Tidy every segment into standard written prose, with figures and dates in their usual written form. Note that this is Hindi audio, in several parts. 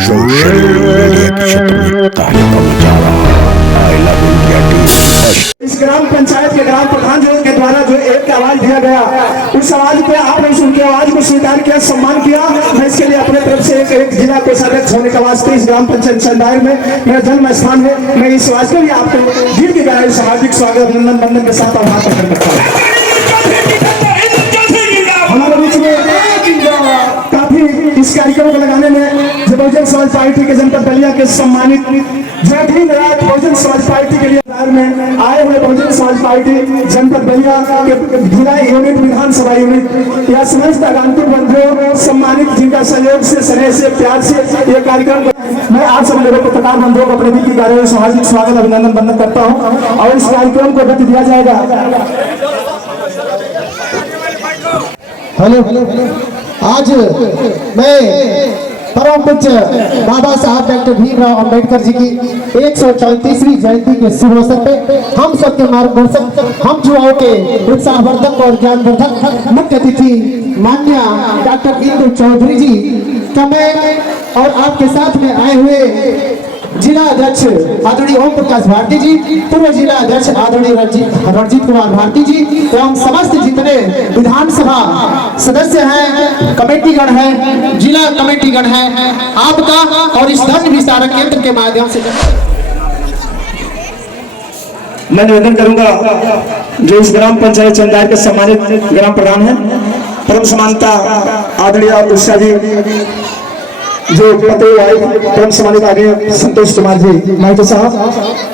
सोशल मीडिया के क्षेत्र में तहलका मचा रहा आई लव इंडिया टीम। इस ग्राम पंचायत के ग्राम प्रधान जो के द्वारा जो एक आवाज दिया गया, उस आवाज पे आपने उनकी आवाज को स्वीकार किया, सम्मान किया। मैं इसके लिए अपने तरफ से एक जिला कोषाध्यक्ष होने के वास्ते इस ग्राम पंचायत चंदायर में मेरा जन्म स्थान है, मैं इस वास्ते भी आपको दीर्घ गहराई सामाजिक स्वागत अभिनंदन बंधन के साथ आभार प्रकट करता हूँ। हमारे बीच में काफी इस कार्यक्रम को लगाने में जो बहुजन समाज पार्टी के जनपद बलिया के सम्मानित जो दिन रात बहुजन समाज पार्टी के लिए में आए हुए बहुजन समाज पार्टी जनपद बलिया के जिला यूनिट विधानसभा यूनिट या समस्त आगंतुक बंधुओं सम्मानित जिनका सहयोग से स्नेह से प्यार से ये कार्यक्रम मैं आप सब मेरे पत्रकार बंधुओं को अपने की कार्य सामाजिक स्वागत अभिनंदन बंधन करता हूँ और इस कार्यक्रम को गति दिया जाएगा। हेलो, आज मैं परम पूज्य बाबा साहब डॉक्टर भीमराव अंबेडकर जी की 134वीं जयंती के शुभ अवसर पे हम सबके मार्गदर्शक, हम युवाओं के उत्साहवर्धक और ज्ञानवर्धक मुख्य अतिथि माननीय डॉक्टर इंदु चौधरी जी का मैं और आपके साथ में आए हुए जिला अध्यक्ष आदरणीय ओम प्रकाश भारती जी, पूर्व जिला अध्यक्ष आदरणीय रणजीत कुमार भारती जी एवं समस्त जितने विधानसभा सदस्य हैं, कमेटीगण हैं, जिला कमेटीगण हैं, आपका और इस धन विस्तारक केंद्र के माध्यम से मैं निवेदन करूंगा जो इस ग्राम पंचायत चंदायर के सम्मानित ग्राम प्रधान हैं, परम समानता आदरणीय उषा जी, जो पते परम सम्मानित आदरणीय संतोष कुमार जी माइतो साहब,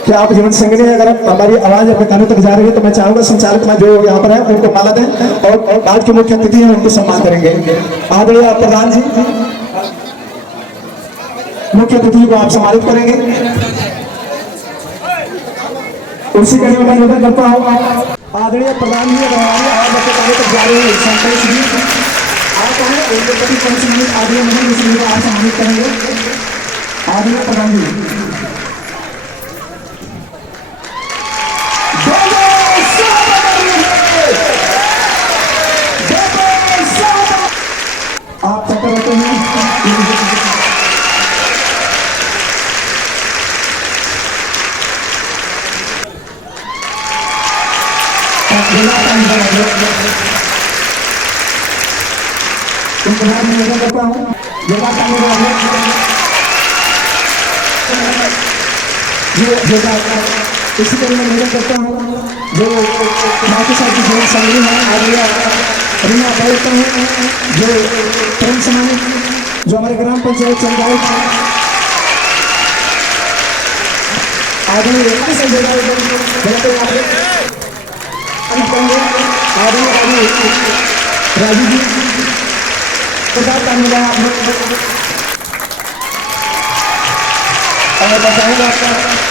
क्या आप जीवन संगनी अगर हमारी आवाज अपने कानों तक जा रही है तो मैं चाहूंगा संचालक में जो यहाँ पर है उनको माला दें और आज के मुख्य अतिथि हैं उनको सम्मान करेंगे। आदरणीय प्रधान जी मुख्य अतिथि को आप सम्मानित करेंगे। उसी कड़ी में मैं निवेदन करता हूँ आदरणीय प्रधान जी आवाज अपने कानों तक जा रही है संतोष जी आप आदरणीय मंडल आप सम्मानित करेंगे। आदरणीय प्रधान जी आप चक्कर होते हैं निवेदन करता हूँ इसी तरह मैं निवेदन करता हूँ जो बाकी साथी जीवन संगनी है आदरणीय रीना बैठता हूँ जो प्रेम सम्मानित जो हमारे ग्राम पंचायत चंदायर आदरणीय राजू जी और बताऊंगा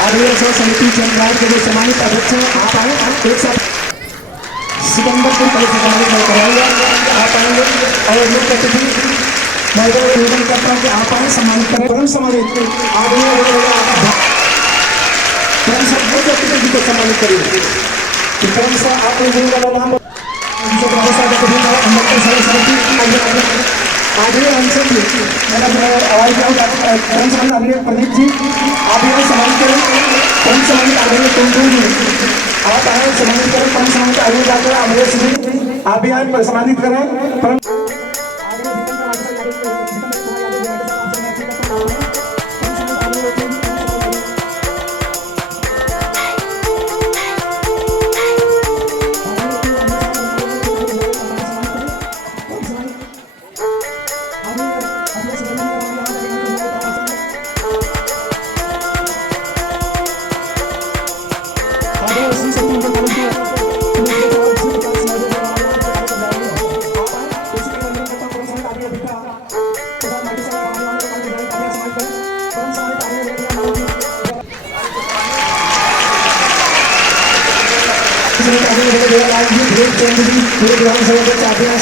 आदरणीय समिति चंद्रलाल के जो सम्मानित अध्यक्ष हैं आप आए एक साथ सिकंदरपुर कॉलेज से सम्मानित कराएंगे, आप आएंगे और मुख्य अतिथि मैं निवेदन करता हूँ कि आप आए सम्मानित करें। परम सम्मानित आदरणीय जी को सम्मानित करिए। परम से आपने जिनका नाम आदरणीय अंशल जी आदरणीय प्रदीप जी आप यहाँ सम्मानित करें। परम सम्मानित आदरणीय कुंदू जी आप आए सम्मानित करें। परम सम्मानित आदरणीय डॉक्टर अमरेश जी आप भी आए सम्मानित करें।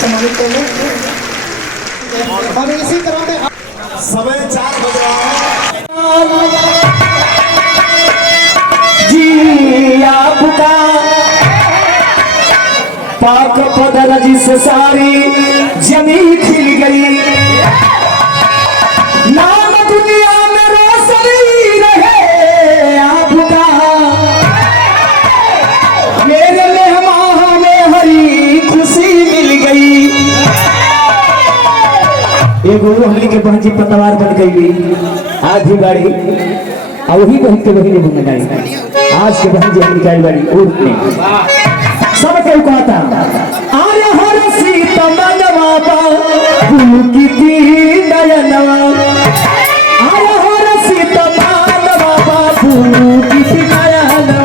सम्मानित कर लें और इसी तरह में समय 4 बज रहा है जी आपका पाक पदर जिस सारी जमी खिल गई नाम दुनिया एगो हमनी के बहन जी पतवार बन गई आज भी बाड़ी और वही बहन के बहन बन गई आज के बहन जी हमनी के बाड़ी उर्फ में सब कोई कहता अरे हर सीता मनवा गुरु की नयनवा अरे हर सीता मनवा गुरु की नयनवा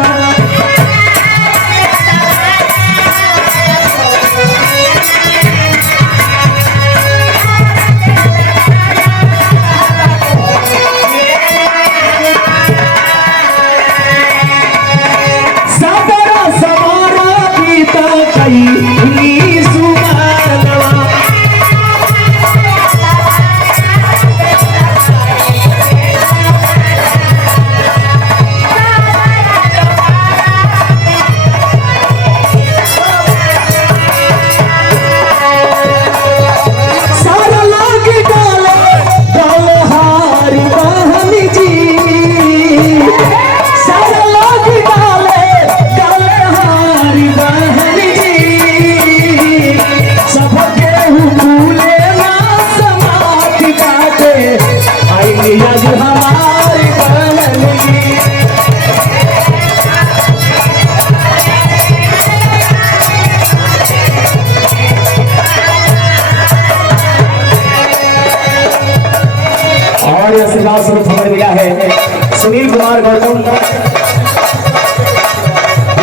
सुनील कुमार गौतम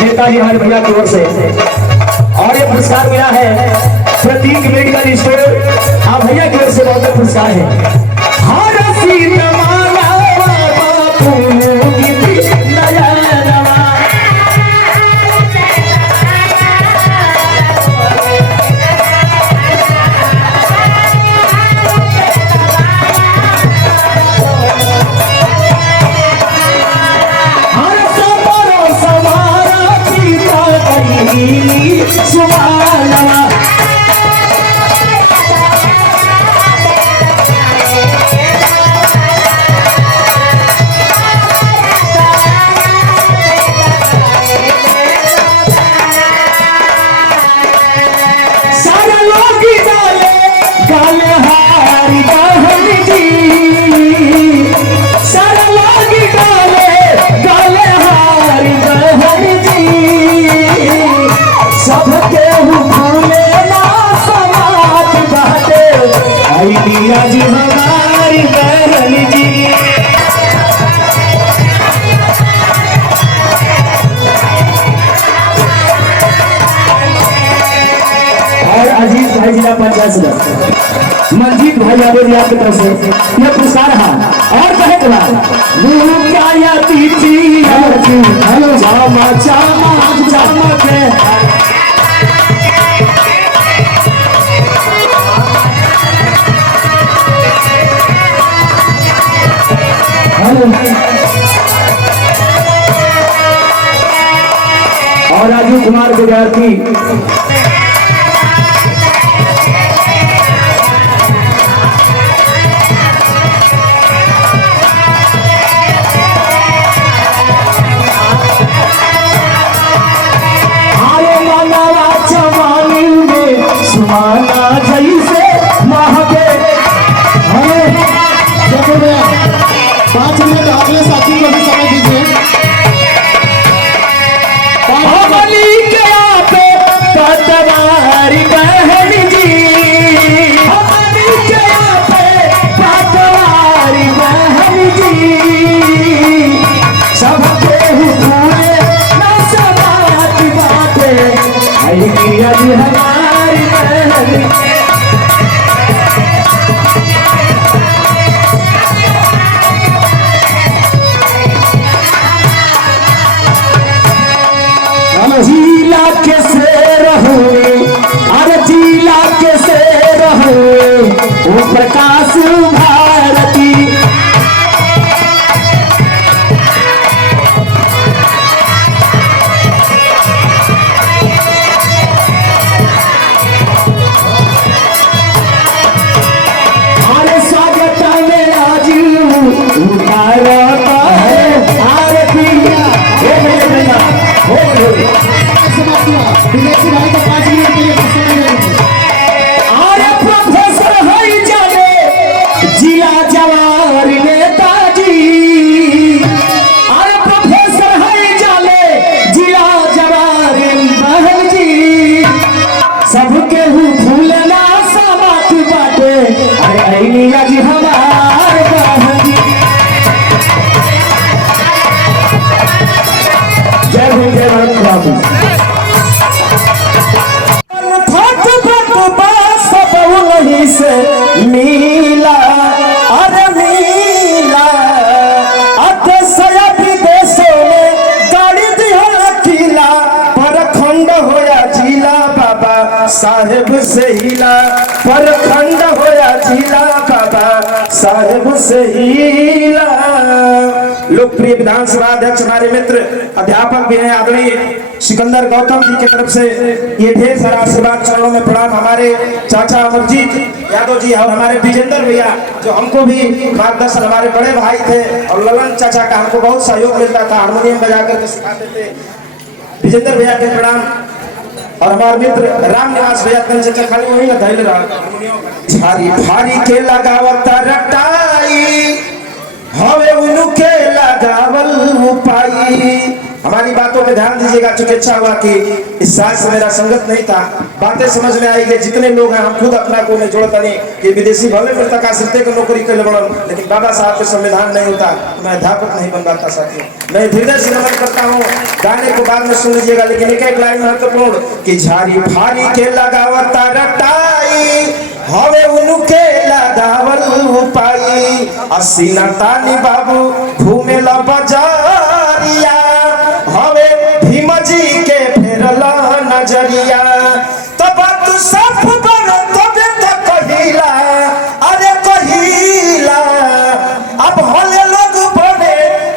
नेताजी हमारे भैया की ओर से और ये पुरस्कार मिला है प्रतीक मेडिकल स्टोर आप भैया की ओर से बहुत पुरस्कार है हर जी हमारी बहन जी और अजीत भाई जिला पंचायत सदस्य मंजीत भाई यादव जी आपकी तरफ से यह पुरस्कार है और कहे क्या हेलो जामा जामा जामा के और राजू कुमार विद्यार्थी आरे मानवा चमानी में सुमाना जैसे महके 5 मिनट अगले साथी को भी समय दीजिए पतवारी बहन जी पतवारी बहन जी सबके हुए न समात बातें हमारी बहन जिला के से रहो अरे जिला के से रहो ओ प्रकाश भारती अरे स्वागत में आज उतारता है अरे पिया विदेशी भाई को 5 मिनट के लिए अरे प्रोफेसर है जाने साहेब से हिला परखंड होया जिला बाबा साहेब से हिला। लोकप्रिय विधानसभा अध्यक्ष हमारे मित्र अध्यापक भी हैं आदरणीय सिकंदर गौतम जी की तरफ से ये ढेर सारा आशीर्वाद चरणों में प्रणाम। हमारे चाचा अमरजीत यादव जी और हमारे विजेंद्र भैया जो हमको भी मार्गदर्शन, हमारे बड़े भाई थे, और ललन चाचा का हमको बहुत सहयोग मिलता था, हारमोनियम बजा करके सिखाते थे। विजेंद्र भैया के प्रणाम। और हमारे मित्र राम निवास भैया चाचा खाली वही ना धैल रहा भारी भारी के लगावत रटाई हवे उनके लगावल उपाई। हमारी बातों पे ध्यान दीजिएगा, चूंकि अच्छा हुआ कि इस साल से मेरा संगत नहीं था, बातें समझ में आएगी। जितने लोग हैं हम खुद अपना को नहीं जोड़ता नहीं कि विदेशी भले मिलता का सिलते की नौकरी कर बढ़ो, लेकिन बाबा साहब के संविधान नहीं होता मैं अध्यापक नहीं बन पाता। साथियों मैं हृदय से नमन करता हूँ। गाने को बाद में सुन लीजिएगा, लेकिन एक लाइन महत्वपूर्ण कि झारी भारी के लगावता रटाई हवे उनके लगावल उपाई। असीना तानी बाबू घूमेला बाजारिया हवे भीम जी के फेरला नजरिया। तब तू सब बनो तबे तो कहिला अरे कहिला अब होले लोग बने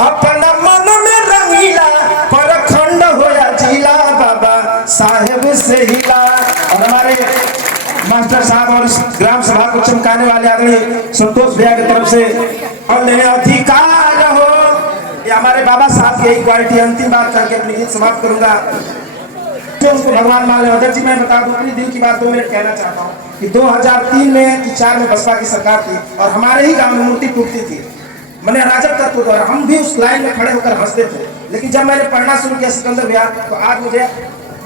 अपना मन में रंगीला परखंड होया जिला बाबा साहेब से हिला। और हमारे मास्टर साहब और ग्राम सभा को चमकाने वाले आदमी संतोष भैया की तरफ से और लेने अधिकार हो, ये हमारे बाबा साहब की क्वालिटी। अंतिम बात करके अपनी गीत समाप्त करूंगा। तो उनको भगवान मान ले। अध्यक्ष जी मैं बता दूं अपनी दिल की बात 2 मिनट कहना चाहता हूँ कि 2003 में कि 4 में बसपा की सरकार थी और हमारे ही गांव में मूर्ति टूटती थी। मैंने अराजक तत्व द्वारा हम भी उस लाइन में खड़े होकर हंसते थे, लेकिन जब मैंने पढ़ना शुरू किया सिकंदर भैया तो आज मुझे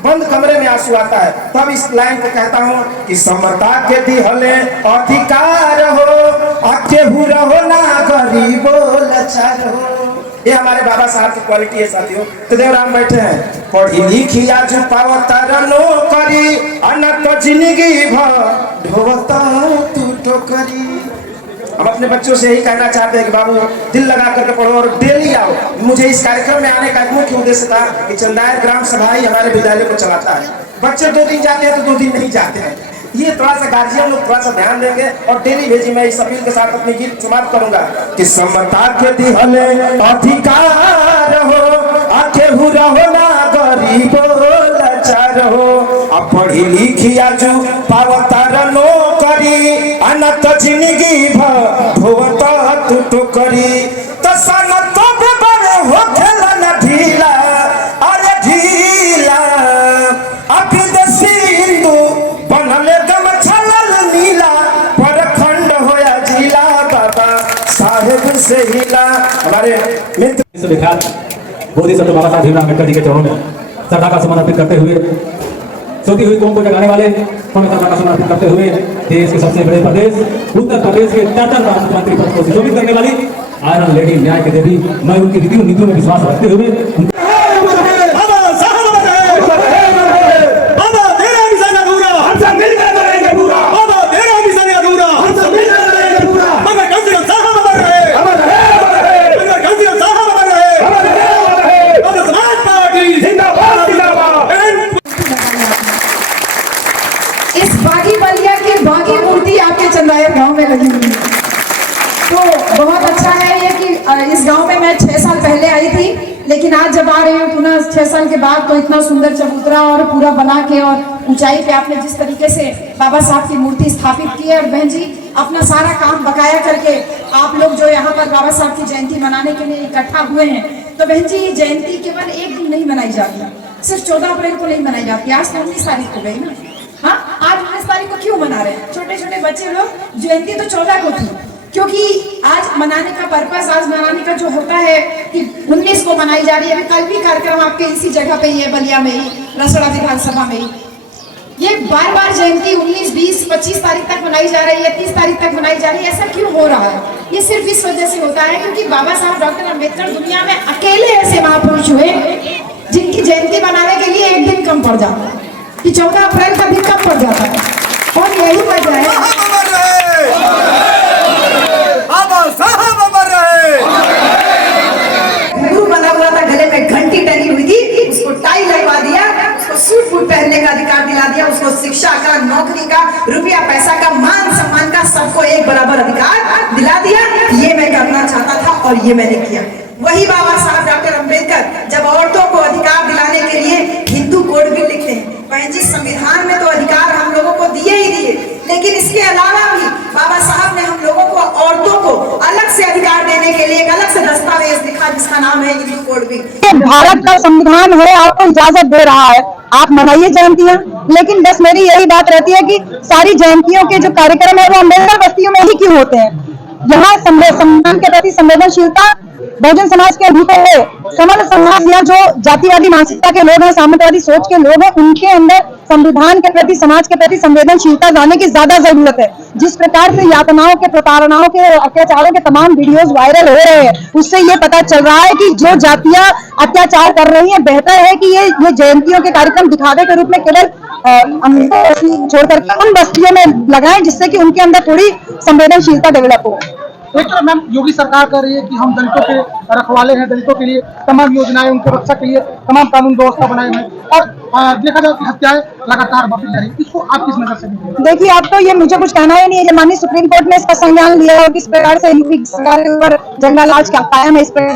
बंद कमरे में आंसू आता है। तब इस लाइन को कहता हूँ कि समता के दिहले अधिकार हो केहू रहो ना गरीबो लाचार हो। ये हमारे बाबा साहब की क्वालिटी है साथियों। तो देवराम बैठे हैं, पढ़ी लिखी आज पावता नौकरी अनत जिंदगी भर ढोवता तू टोकरी। हम अपने बच्चों से यही कहना चाहते हैं कि बाबू दिल लगा करके पढ़ो और डेली आओ। मुझे इस कार्यक्रम में आने का मुख्य उद्देश्य था कि चंदायर ग्राम सभा ही हमारे विद्यालय को चलाता है। बच्चे 2 दिन जाते हैं तो 2 दिन नहीं जाते हैं। ये थोड़ा सा गार्जियन लोग थोड़ा सा ध्यान देंगे और डेली भेजी। मैं इस अपील के साथ अपनी गीत समाप्त करूंगा कि समता के दिहले अधिकार हो केहू रहो ना गरीबो लाचार हो। अब पढ़ी लिखी आज पावता नौकरी अनत जिंदगी भर ढोवता तू टोकरी। तो सनत बड़े हो खेला न ढीला अरे ढीला अभी देसी हिंदू बनले गम छलल नीला परखंड होया जिला बाबा साहेब से हिला। हमारे मित्र विख्यात बोधि सत्व बाबा साहब भीमराव अम्बेडकर जी के चरणों में श्रद्धा का समर्पित करते हुए सोती हुई कौम को जगाने वाले हमें श्रद्धा का समर्पित करते हुए देश के सबसे बड़े प्रदेश उत्तर प्रदेश के 73 मुख्यमंत्री पद को सुशोभित करने वाली आयरन लेडी न्याय के देवी, मैं उनकी रीतियों नीतियों में विश्वास रखते हुए चंदायर गांव में लगी हुई है। तो बहुत अच्छा है ये कि इस गांव में मैं 6 साल पहले आई थी, लेकिन आज जब आ रही हूँ पुनः 6 साल के बाद तो इतना सुंदर चबूतरा और पूरा बना के और ऊंचाई पे आपने जिस तरीके से बाबा साहब की मूर्ति स्थापित की है। और बहन जी अपना सारा काम बकाया करके आप लोग जो यहाँ पर बाबा साहब की जयंती मनाने के लिए इकट्ठा हुए हैं, तो बहन जी जयंती केवल एक दिन नहीं मनाई जाती, सिर्फ 14 अप्रैल को नहीं मनाई जाती। आज तो 19 तारीख हो गई ना। हाँ, आज 19 तारीख को क्यों मना रहे हैं? छोटे छोटे बच्चे लोग जयंती तो 14 को थी, क्योंकि आज मनाने का पर्पस, आज मनाने का जो होता है कि 19 को मनाई जा रही है। अभी कल भी कार्यक्रम आपके इसी जगह पे ही है, बलिया में ही, रसोड़ा विधानसभा में ही। ये बार बार जयंती 19, 20, 25 तारीख तक मनाई जा रही है, 30 तारीख तक मनाई जा रही है। ऐसा क्यों हो रहा है? ये सिर्फ इस वजह से होता है क्योंकि बाबा साहब डॉक्टर अम्बेडकर दुनिया में अकेले ऐसे महापुरुष हुए जिनकी जयंती मनाने के लिए एक दिन कम पड़ जाता है, कि 14 अप्रैल का दिन कम पड़ जाता है। और यही वजह है गुरु बना हुआ था, गले में घंटी टंगी हुई थी, उसको टाई लगवा दिया, उसको सूट बूट पहनने का अधिकार दिला दिया, उसको शिक्षा का और ये मैंने किया। वही बाबा साहब डॉक्टर अंबेडकर जब औरतों को अधिकार दिलाने के लिए हिंदू कोड बिल लिखते हैं, बहन जी संविधान में तो अधिकार हम लोगों को दिए ही दिए, लेकिन इसके अलावा भी बाबा साहब ने हम लोगों को औरतों को अलग से अधिकार देने के लिए एक अलग से दस्तावेज लिखा जिसका नाम है हिंदू कोड बिल। भारत का संविधान है, आपको इजाजत दे रहा है, आप मनाइए जयंतियां, लेकिन बस मेरी यही बात रहती है कि सारी जयंतियों के जो कार्यक्रम है वो अम्बेडकर बस्तियों में ही क्यों होते हैं? यहाँ संविधान के प्रति संवेदनशीलता बहुजन समाज के भीतर है। समग्र समाज या जो जातिवादी मानसिकता के लोग हैं, साम्यवादी सोच के लोग हैं, उनके अंदर संविधान के प्रति, समाज के प्रति संवेदनशीलता लाने की ज्यादा जरूरत है। जिस प्रकार से यातनाओं के, प्रताड़नाओं के, अत्याचारों के तमाम वीडियोस वायरल हो रहे हैं, उससे ये पता चल रहा है कि जो जातियां अत्याचार कर रही हैं, बेहतर है कि ये जयंतियों के कार्यक्रम दिखावे के रूप में केवल छोड़ करके उन बस्तियों में लगाएं, जिससे कि उनके अंदर थोड़ी संवेदनशीलता डेवलप हो। एक तरफ मैम योगी सरकार कह रही है कि हम दलितों के रखवाले हैं, दलितों के लिए तमाम योजनाएं, उनकी रक्षा के लिए तमाम कानून व्यवस्था बनाए हुए हैं, और देखा जाए कि हत्याएं लगातार बढ़ती जा रही है। इसको आप किस नजर से देखते हैं? देखिए, अब तो ये मुझे कुछ कहना ही नहीं है। जब माननीय सुप्रीम कोर्ट ने इसका संज्ञान लिया और किस प्रकार से यूपी सरकार के ऊपर जंगल राज का कायम है इस प्रकार,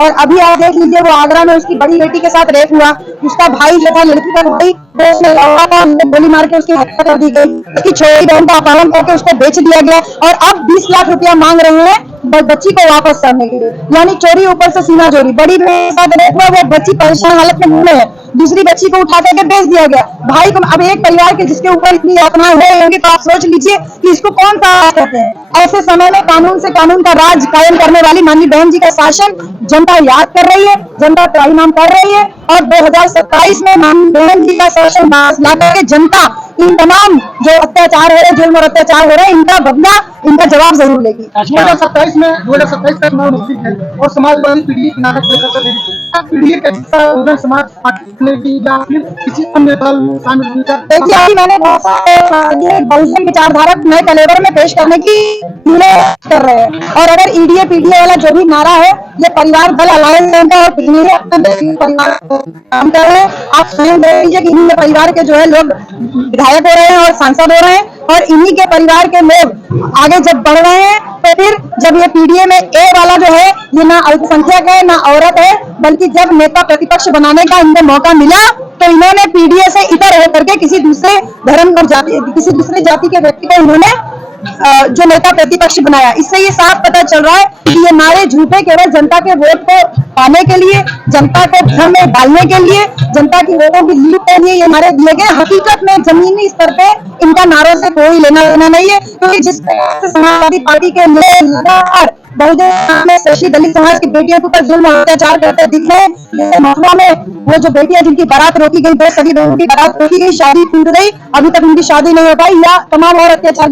और अभी आप देख लीजिए वो आगरा में उसकी बड़ी बेटी के साथ रेप हुआ, उसका भाई जो था, लड़की का भाई, गोली मार के उसकी हत्या कर दी गई, उसकी छोटी बहन का अपहरण करके उसको बेच दिया गया, और अब 20 लाख रुपया मांग रहे हैं बच्ची को वापस करने के लिए। यानी चोरी ऊपर से सीना चोरी। बड़ी बहन के साथ रेप हुआ, वो बच्ची परेशान हालत में मुंह में है, दूसरी बच्ची को उठा करके बेच दिया गया। भाई को, अब एक परिवार के जिसके ऊपर इतनी यातनाएं हो रही होंगी, तो आप सोच लीजिए कि इसको कौन सा राज कहते हैं। ऐसे समय में कानून से कानून का राज कायम करने वाली माननीय बहन जी का शासन जनता याद कर रही है, जनता त्राहिमाम कर रही है, और 2027 में माननीय बहन जी का शासन ला करके जनता इन तमाम जो अत्याचार हो रहे, जुल्म और अत्याचार हो रहे हैं, इनका बदला, इनका जवाब जरूर लेगी। 2027 का चुनाव नजदीक है और समाजवादी पीढ़ी के नाटक पीढ़ी के समाज किसी अन्य दल शामिल। देखिए, अभी मैंने बहुत सारे बहुजन विचारधारक नए कलेवर में पेश करने की कर रहे हैं, और अगर ईडीए पीडीए वाला जो भी नारा है, ये परिवार दल अलायंस है और परिवार काम कर रहे हैं। आप स्वयं देख लीजिए कि इन्हीं परिवार के जो है लोग विधायक हो रहे हैं और सांसद हो रहे हैं, और इन्हीं के परिवार के लोग आगे जब बढ़ रहे हैं, तो फिर जब ये पीडीए में ए वाला जो है, ये ना अल्पसंख्यक है ना औरत है, बल्कि जब नेता प्रतिपक्ष बनाने का इनको मौका मिला, तो इन्होंने पीडीए से इतर होकर के किसी दूसरे धर्म और जाति, किसी दूसरे जाति के व्यक्ति को इन्होंने जो नेता प्रतिपक्ष बनाया। इससे ये साफ पता चल रहा है कि ये नारे झूठे केवल जनता के वोट को पाने के लिए, जनता को भ्रम में डालने के लिए, जनता की वोटों की लीड के लिए ये नारे दिए गए। हकीकत में जमीनी स्तर पे इनका नारों से कोई लेना देना नहीं है, क्योंकि जिस प्रकार से समाजवादी पार्टी के लगातार बहुजन में स्पेशली दलित समाज की बेटियों के ऊपर जुल्म और अत्याचार करते दिख रहे हैं। मथुरा में वो जो बेटियां जिनकी बारात रोकी गई, 2 सगी बहनों की बारात रोकी गई, शादी टूट गई, अभी तक उनकी शादी नहीं हो पाई, या तमाम और अत्याचार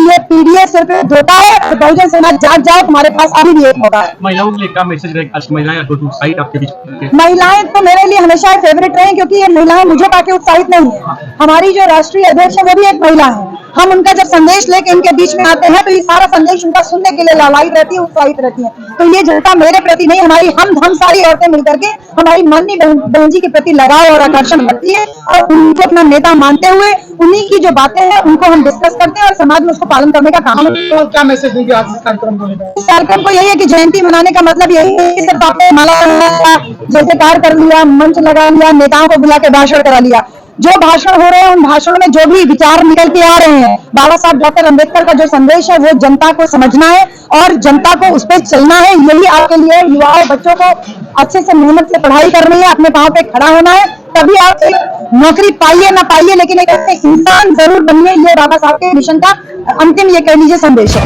ये पीडीए सिर्फ धोखा है, और बहुजन समाज जाग जाओ, तुम्हारे पास अभी भी एक मौका है। महिलाओं के लिए क्या मैसेज रहेगा? महिलाएं आपके बीच? महिलाएं तो मेरे लिए हमेशा फेवरेट रही, क्योंकि ये महिलाएं मुझे पाके उत्साहित नहीं है। हमारी जो राष्ट्रीय अध्यक्ष है वो भी एक महिला है। हम उनका जब संदेश लेके इनके बीच में आते हैं, तो ये सारा संदेश उनका सुनने के लिए लालायित रहती है, उत्साहित रहती है। तो ये जनता मेरे प्रति नहीं, हमारी हम सारी औरतें मिलकर के हमारी माननीय बहन जी के प्रति लगाव और आकर्षण रखती है, और उनको अपना नेता मानते हुए उन्हीं की जो बातें हैं उनको हम डिस्कस करते हैं और समाज में उसको पालन करने का काम करते हैं। क्या मैसेज देंगे आज इस कार्यक्रम को लेकर? इस कार्यक्रम को यही है कि जयंती मनाने का मतलब यही है कि सिर्फ आपने माला जैसे कार कर लिया, मंच लगा लिया, नेताओं को बुला के भाषण करा लिया। जो भाषण हो रहे हैं, उन भाषणों में जो भी विचार निकल के आ रहे हैं, बाबा साहब डॉक्टर अंबेडकर का जो संदेश है, वो जनता को समझना है और जनता को उस पर चलना है। यही आपके लिए युवाओं, बच्चों को अच्छे से मेहनत से पढ़ाई करनी है, अपने पांव पे खड़ा होना है, तभी आप एक नौकरी पाइए ना पाइए, लेकिन एक ऐसे इंसान जरूर बनिए। ये बाबा साहब के मिशन का अंतिम, ये कह लीजिए, संदेश है।